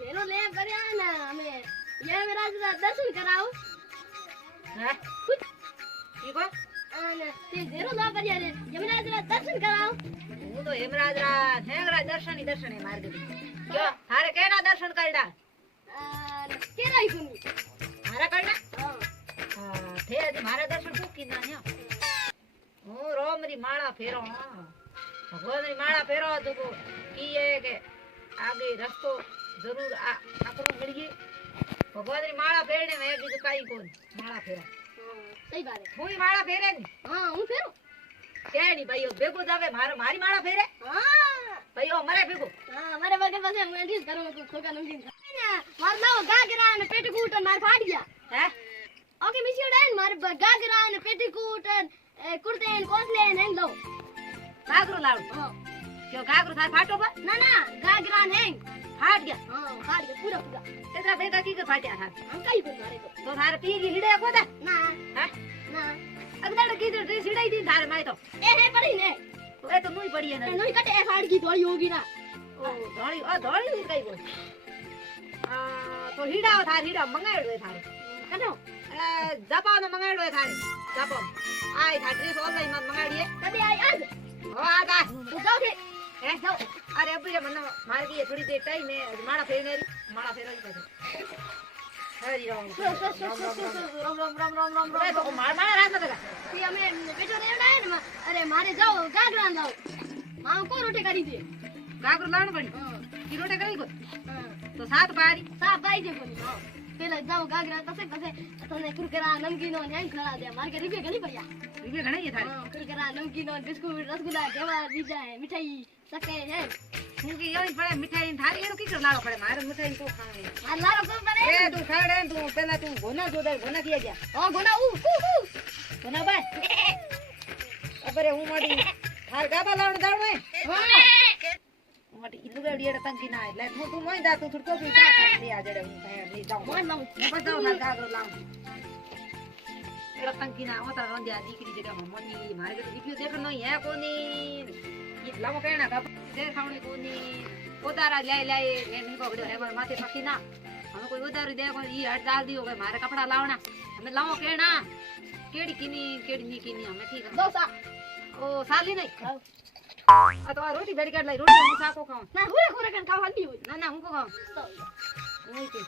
તેનો લે કર્યા ને અમે યમરાજના દર્શન કરાવ હા ઈ કો અને તે જેરો લા કર્યા રે યમરાજના દર્શન કરાવ હું તો હેમરાજરા હેંગરા દર્શન માર ગઈ જો હારે કેના દર્શન કરડા કેરાઈ સુની હારા કરડા હા થે મારા દર્શન શું કીધા ને હું રોમરી માળા ફેરો ભગવાનની માળા ફેરો તો કીએ કે આગે રસ્તો જરૂર આપણો મળીએ ભગવાનની માળા ફેરને મેં બીજું કાઈ કોણ માળા ફેરો સહી વાત હું માળા ફેરે ને હા હું ફેરો કેની ભાઈઓ ભેગો જાવે મારી માળા ફેરે હા ભાઈઓ મરે ભેગો હા મારે વગર પાસે હું એન્ટ્રી કરું તો ખોકા નમકીન માર લાવો ગાગરા અને પેટીકૂટ અને માર ફાડ્યા હે ઓકે મિસ્ટર ડેન માર ગાગરા અને પેટીકૂટ કુર્તે અને કોસલે ને લો ગાગરો લાવ ક્યો ગાગરો થાય ફાટો પર ના ના ગાગરા ને ફાટ ગયા હા ફાડ ગયા પૂરા પૂરા તેરા ભેગા કી કે ફાટ્યા હા हम कई को मारे તો થારે પીગી હીડે કોદા ना હે ना અગદાડ કીધું તે સીડાઈ દી થારે માય તો ए है पड़ी ने એ તો મુઈ પડી ને नहीं कटे ए फाड़ की थोड़ी होगी ना ઓ ધોળી કઈ બોલ તો હીડા થારે હીડા મંગાડ્યો થારે कटो જાપાન મંગાડ્યો થારે જાપાન આય થા ડ્રેસ ઓનલાઈન માં મંગાડીએ कभी आई आज હો આ તા तो जाओ के હે જાઓ અરે અબી મને માર ગઈ થોડી દેર ટાઈમ મે માળા ફેરને માળા ફેરવી પાછો હરી રામ રામ તો માળા રાત લગા ये हमें बेटो रेवड़ा है ना अरे मारे जाओ गागरा लाओ मां को रोटी करी दे ગાગરો લાવણ પડી हां ઈ રોટે કરી ગો हां તો સાત પારી साफ भाई जे कोनी हां पहले जाओ गागरा तसे तसे तने कुरकुरा नमकीन और हैंग खड़ा दे मार के रिपे गनी पड़िया રીબે ઘણા એ થારે हां कुरकुरा नमकीन और बिस्कुट रसगुल्ला केवा बीजा है मिठाई सके है હું કે એવી પડે મીઠાઈ થારી એનું કી કર લાવો પડે મારે મીઠાઈ તો ખાવાની मार लारो को बने એ તું ખાડે તું પેલા તું ગોના જોડે ગોના કીયા ગયા हां गोना ગોના બાય અબરે હું માડી થાર ગાબા લાવણ દાવણ હે માટી ઇલ્લુ ગાડી એડા તંકી ના એટલે તું મોઈ જા તું થોડકો પી જા દે આ જડે હું લઈ જાઉં मोय लाऊ બતાવ ના ગાગરો લાવ એડા તંકી ના ઓતા રોંદ્યા દીકરી જડે મમ્મી મારે કે દીકરી દેખ નઈ હે કોની ઈ લાવો કેણા ગાબા દે ખાવણી કોની ઉતારા લે મે ની પકડ્યો હે માર માથે પકી ના અમે કોઈ ઉતારી દે કોઈ ઈ હટ દાલ દીઓ કે મારે કપડા લાવણા અમે લાવો કેણા કેડી કીની કેડી ની કીની અમે ઠીક दोसा ઓ સાલી નહીં આ તો આ રોટી ભેડી કાઢ લઈ રોટી હું સાકો ખાઉં ना हुरे हुरे कन खावा नहीं हुई ના ના હું કો ખાઉં तो હું કે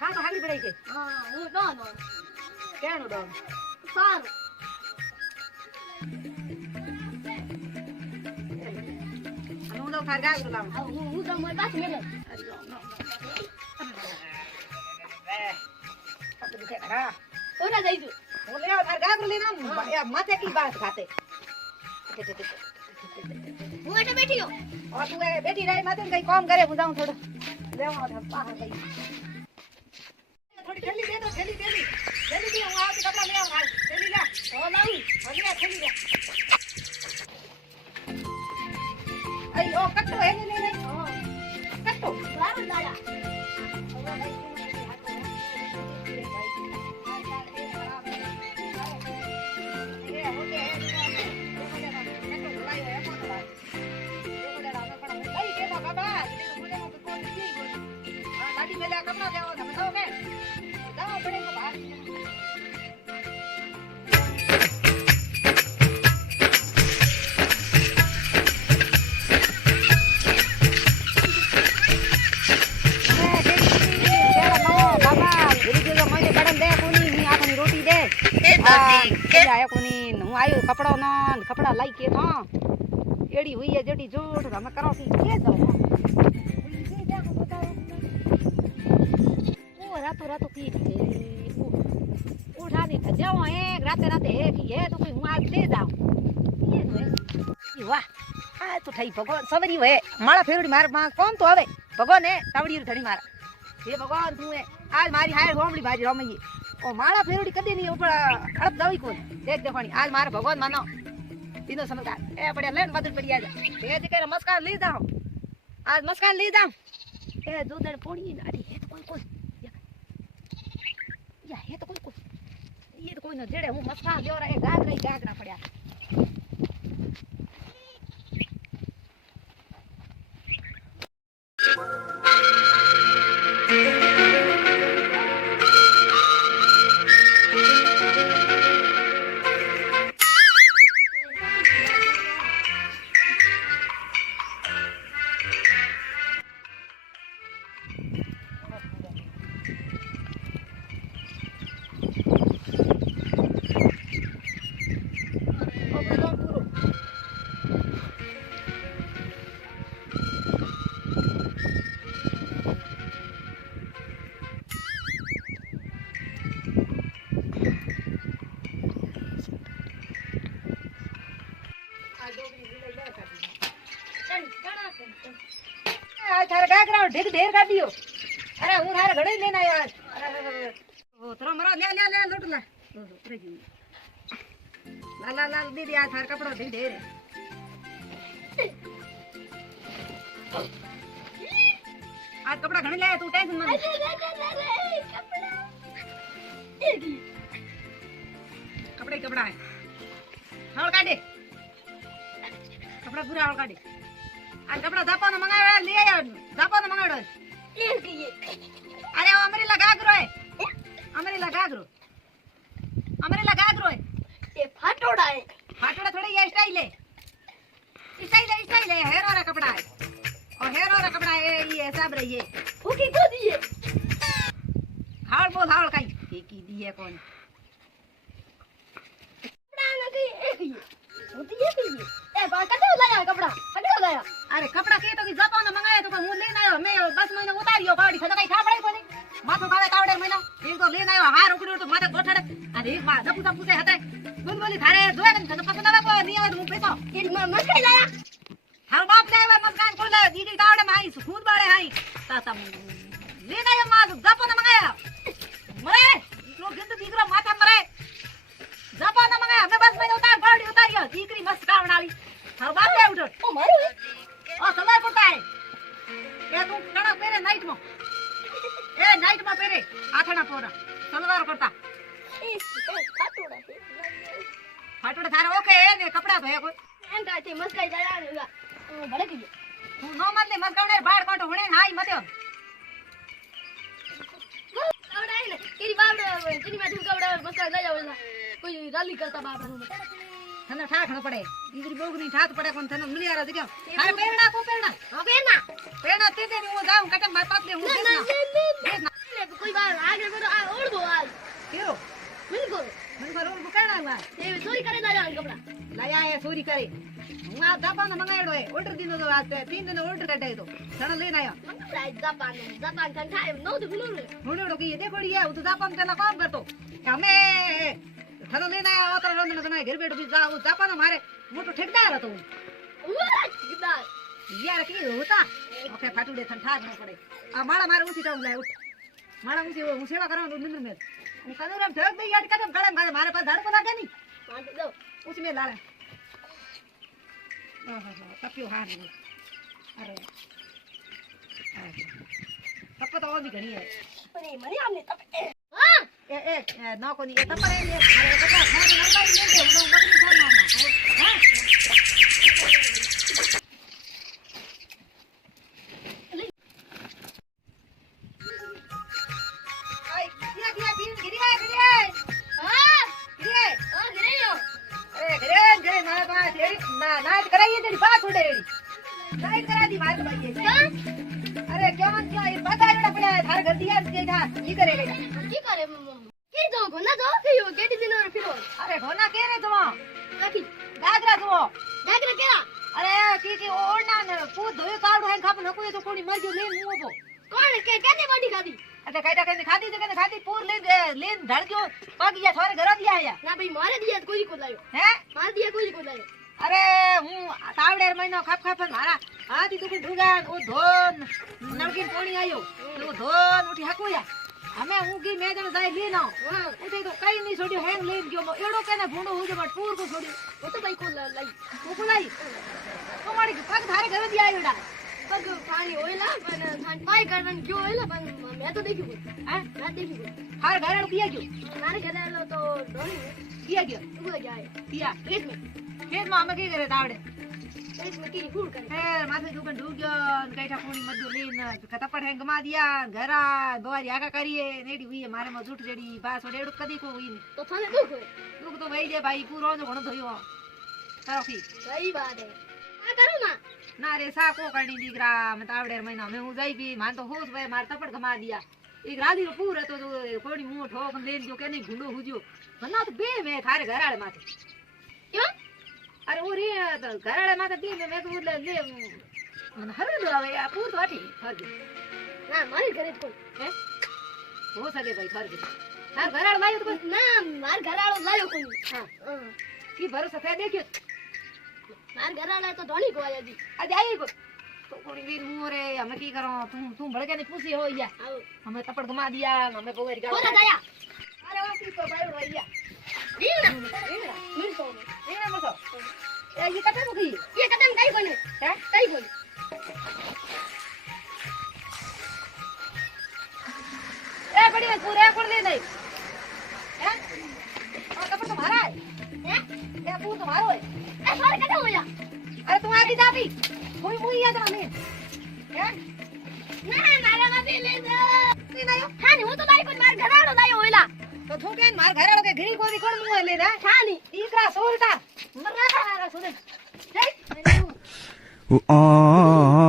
હા તો હાલી પડાઈ કે हां वो नो नो કેણો ડો सार હું તો ખાર ગાગરો લાવ वो तो मोय पास में ओना जाई तू હું લે ખાર ગાગરો લઈને આમ માથે કી બાત ખાતે હું એટલે બેઠી હો और तू बेटी रही माते कहीं काम करे હું જાઉં થોડો લેવા ધપ્પા હે કઈ થોડી થેલી દે તો થેલી દે હું આવ કપડા લે આવ થેલી લે ઓ લાવી ભલિયા થેલી લે આઈ ઓ કટ્ટો હે ને કટ્ટો સારું દાદા કપડા લઈ કે તો એડી હુઈ જડી જોડ અમે કરો થી કે જાવ ઓ રાતો કી ઉઠાની થ જાવ એક રાતે હે કી હે તો કોઈ હું આજ લે જાવ ઈ વાહ આ તો થઈ ભગવાન સવરી વે માળા ફેરડી માર માં કોમ તો હવે ભગવાન હે તાવડી ધડી મારા હે ભગવાન તું હે આજ મારી હાય હોમડી બાજી રમઈ ઓ માળા ફેરડી કદી ની ઉપર અડપ દાવી કોણ દેખ દેખાણી આજ મારા ભગવાન માનો तीनों समझदार ए बढ़िया लेन बदल बढ़िया जा ये के नमस्कार ली जाओ आज नमस्कार ली जाओ ए दो दिन पोड़ी ना अरे है तो कोई या है तो कोई ये तो कोई न जेड़े हूं मस्का देव रे गागरा पड़या આ ડોબરી લઈ લે કાઢી આ થાર ગાગરા ઢેક ઢેર કાઢ્યો અરે હું થાર ઘડે લઈને આવ્યો અરે ઓ તરો મરો લે લે લે લોટ લે લા લા લા દીદી આ થાર કપડો ઢેક ઢેર આ કપડા ઘણી લાય તું ટેન્શન મત કપડે કપડા હાલ કાઢે કપડા પૂરા હાલ કાઢે આ કપડા જાપાનો મંગાવ્યા લઈ આવ્યો જાપાનો મંગાવ્યો અરે અમરેલા ગાગરો હે અમરેલા ગાગરો એ ફાટોડા હે फाटोड़ा थोड़ी ये स्टाइल है हेयर वाला कपड़ा है और हेयर वाला कपड़ा है ये हिसाब रही है ओके को दिए हाड़ बोल हाड़ काई एक ही दी है कौन कपड़ा ना के एक ही होती है कि ए बा कटे लाया अरे कपड़ा के तो कि जापान में मंगाया तो मैं लेने आयो मैं बस महीना उतारियो गाड़ी खदा कई खा पड़े कोनी माथो खावे तावड़े महीना एक तो लेने आयो हार उकड़ो तो माथा गोठड़े अरे एक बार दपू दपू से हते बोली थारे जोए कन तो पसंद आवे को नहीं आवे तो पैसा इन मकाई लाया थारो बाप ले आवे मकान खोल ले दीदी तावड़े में आई खून बाड़े आई ताता लेने आयो मां जापान में मंगाया मरे इकरो गिंद दीकरो माथा मरे जापान में मंगाया मैं बस महीना उतार गाड़ी उतारियो दीकरी मस्त कावण वाली थारो बाप ले उठो ओ मारो ओ सलाह कोता है ये तू कड़ा पेरे नाइट में ए नाइट में पेरे आठना पोरा सलवार करता ए फाटोड़ा है फाटोड़ा थारे ओके ने कपड़ा धोया कोई एम कहते मस्काई लाया होगा भड़क गई तू नो मत ले मत कवने बाड़ काटो होने हाई मत आवड़ा है ना तेरी बावड़ा तेरी मैं तुम कवड़ा मस्काई लाया होगा कोई रैली करता बाबा थने ठाठनो पड़े इधर बोगनी ठाठ पड़े कोन थने मिलियारा देखो थारे पेरना को पेरना पेरना ते दे वो जाऊं कटम बात पात ले हूं देखना कोई बार आगे करो आ ओढ़ दो आज क्यों बिल्कुल मन पर उनको कहना हुआ ये चोरी करे लाया कपड़ा लाया है चोरी करे હું આ જાપાન મંગાવ્યો હે ઓર્ડર દીનો તો આ 3 દિન ઓર્ડર કઢાય તો સણ લઈને આયો जापान kan થાય નો તો ભૂલું હુણોડો કે દેખોડી है वो तो जापान चला काम करतो हमें थनो लेने आया तो रोने तो घर बैठो भी जाओ जापान हमारे मोटो ठेकेदार હતો कितना यार की होता ओके फाटुडे थन ठाक न पड़े आ माळा मारे ऊंची टाउन लाए उठ माळा ऊंची वो सेवा करो निंद्र में હું કદુરામ ઠગ દે યાદ કદમ ગળમ ગાલે મારે પાસ ધડકો લાગે ની मार दो ऊंच में लाले तपियो हार रे अरे तप तो और भी घणी है अरे मनी हमने तब हां ए ना कोनी ये तप रे अरे कपड़ा खाने नरबाई ले दे वो बकरी छोड़ मारना हां अरे क्या मन क्या ये पता है पड़ा है थार घर दिया के था ये करेगा की करे के जाओ घना जाओ के यो गेट दिन और फिर अरे ढोना के रे तुम आखी गागरा तुम जागरा केरा अरे की ओढ़ना ने पूत धोयो काढो है खाप न कोई तो कोनी मर जो ले मुंह को कौन के केने बॉडी खादी अच्छा काटा के खादी जगह खादी पूर ले धड़ गयो पाग गया थारे घर दिया है ना भाई मारे दिया कोई को लायो हैं मार दिया कोई को लायो अरे हूं तावड़े महीनो खाप मारा हाथी तो ढुगान ओ धोन नलकी पानी आयो तो धोन उठी हकुया हमें हूं की मैं जन जाय ली ना उठे तो कई नहीं छोड़ियो हैंग ले गयो एड़ो केने भूंडो हो जो बट पूर को छोड़ी वो तो भाई को लाई को लाई तो मारी पग थारे घर दिया आयोडा पग पानी होइला पण थान पाई करन क्यों होइला पण मैं तो देखी हैं मैं देखी हार घर पिया गयो मारे घर लो तो डोनी पिया गयो तू जाए पिया पेट में हमें की करे तावड़े पेट में की फूड करे फिर माथे दुकान ढूक गयो कैठा पूरी मधु लेन कतपड़ है गमा दिया घरा दोवारी आका करिए नेडी हुई मारे में झूठ जेडी बास ओडेड़ो कदी को हुई तो थाने दुख दुख तो वही जे भाई पूरो जो घणो धोयो तरफी सही बात है आ करो ना रे सा को करनी दीकरा मैं तावड़े महीना में हूं जाई भी मान तो होस भाई मार तपड़ गमा दिया एक राधी रो पूर तो कोनी मुंह ठोक लेन जो केने गुंडो हुजो बना तो बे में थारे घर आले माथे क्यों अरे वो रे घर आले माथे बे में मैं तो ले मन हर दो आवे या पूर तो आठी हर दे ना मारे घरे को है हो सके भाई हर दे तार घर आले लायो तो ना मार घर आलो लायो कोनी हां की भरोसा थे देखियो માર ઘરાળા તો ધોની ગોયા જી આજે આવી ગયો તો કોણી વીર મોરે અમે કી કરો તું ભડકે ને પૂછી હોય યા આવો અમે તપડ ગમા દિયા અમે બગડી ગાવ કોના દયા અરે વાસી તો બાયો રહ્યા રીંગણા રીંગણા મિલતો રીંગણા મતો એ ઈ કટે મૂકી ये कदम कई कोने હે कई कोने એ બડી પૂરે કોણ લે નહીં હે આ તપડ તો મારા हैं એ તું તો મારો હે ए सारे कदम होया અરે તું આજી જાતી મુઈ યા જાને હે ना मारा मत ले जा તી નયો हां नहीं वो तो दाई कोन मार घराड़ो दाई होइला તો તું કેન માર ઘરે આલો કે ઘરી કોઈ કોણ મુએ લે રા हां नहीं ઈકરા સોરટા મરા સુને જઈ Oh,